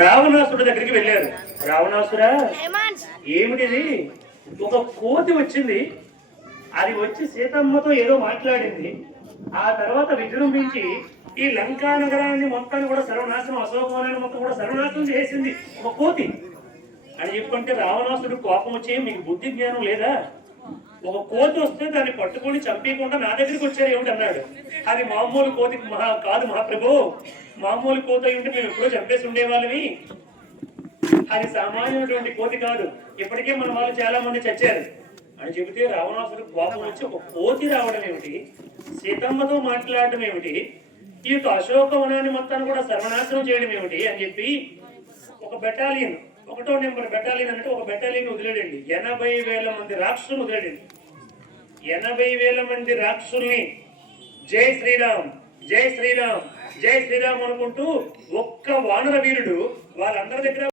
రావణాసుడి దగ్గరికి వెళ్ళారు. రావణాసురా, ఏమిటిది? ఒక కోతి వచ్చింది, అది వచ్చి సీతమ్మతో ఏదో మాట్లాడింది. ఆ తర్వాత విజృంభించి ఈ లంకా నగరాన్ని మొత్తాన్ని కూడా సర్వనాశనం, అశోకవనాన్ని మొత్తం కూడా సర్వనాశనం చేసింది ఒక కోతి అని చెప్పుకుంటే రావణాసుడు కోపం వచ్చి, మీకు బుద్ధి జ్ఞానం లేదా? ఒక కోతి వస్తే దాన్ని పట్టుకొని చంపేయకుండా నా దగ్గరికి వచ్చారు ఏమిటి అన్నాడు. అది మామూలు కోతి కాదు మహాప్రభు, మామూలు కోతి అయి ఉంటే మేము ఎప్పుడో చంపేసి ఉండేవాళ్ళవి. అది సామాన్యమైనటువంటి కోతి కాదు, ఇప్పటికే మన వాళ్ళు చాలా మంది చచ్చారు అని చెబితే రావణాసుడు కోపం వచ్చి, ఒక కోతి రావడం ఏమిటి, సీతమ్మతో మాట్లాడడం ఏమిటి, ఈ యొక్క అశోకవనాన్ని మొత్తాన్ని కూడా సర్వనాశనం చేయడం ఏమిటి అని చెప్పి ఒక బెటాలియన్, 1వ నెంబర్ బెటాలియన్ అంటే ఒక బెటాలియన్ వదిలేడండి. 80,000 మంది రాక్షసులు వదిలేడండి. 80,000 మంది రాక్షసుల్ని జై శ్రీరామ్, జై శ్రీరామ్, జై శ్రీరామ్ అనుకుంటూ ఒక్క వానర వీరుడు వాళ్ళందరి దగ్గర